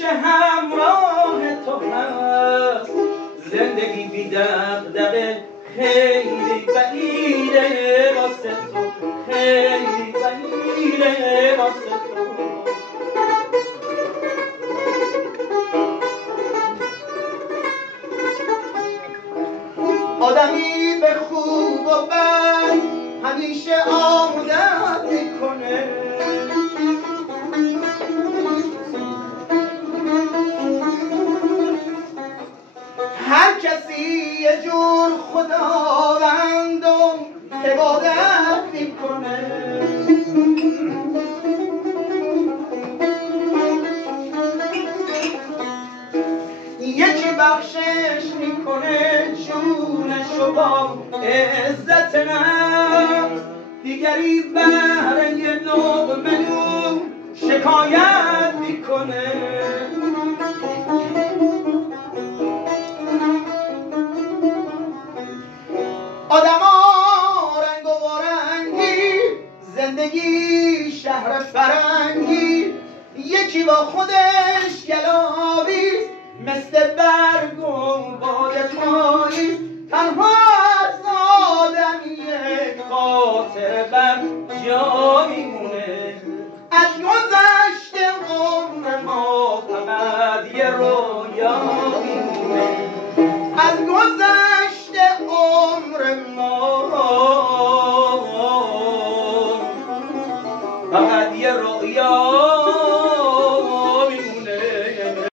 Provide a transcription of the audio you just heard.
همیشه همراه تو هست. زندگی بی دغدغه خیلی بعیده واسه تو، خیلی بعیده واسه تو. آدمی به خوب و بد همیشه عادت میکنه، هر کسی یه جور خداوند و عبادت میکنه. یکی بخشش میکنه جونشو با عزت نفس، دیگری بهر یه لقمه نون شکایت میکنه. آدما رنگ و وارنگی، زندگی شهر فرنگی، یکی با خودش گلاویز مثل برگ و باد پاییز، تنها از آدمی یک خاطر بر جا میمونه. از گذشته عمر ما فقط یه رویا میمونه، از گذشته عمر ما فقط یه رویا